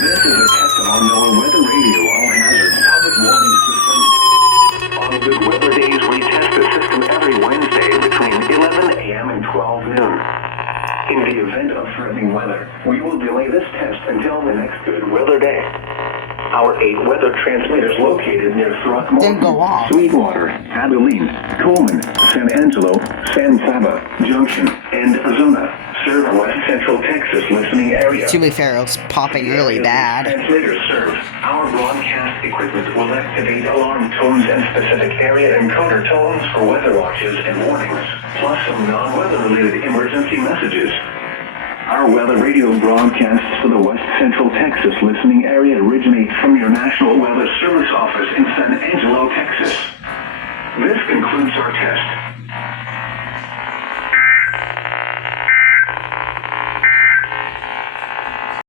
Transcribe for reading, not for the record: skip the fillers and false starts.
This is a test of our NOAA Weather Radio All Hazards Public Warning System. On good weather days, we test the system every Wednesday between 11 a.m. and 12 noon. In the event of threatening weather, we will delay this test until the next good weather day. Our 8 weather transmitters located near Didn't go off. Throckmorton, Sweetwater, Abilene, Coleman, San Angelo, San Saba, Junction, and Azuna serve West Central Texas listening area. To be fair, it was popping really bad. Transmitters serve. Our broadcast equipment will activate alarm tones and specific area encoder tones for weather watches and warnings, plus some non-weather related emergency messages. Our weather radio broadcasts for the West Central Texas listening area originate from your National Weather Service office in San Angelo, Texas. This concludes our test.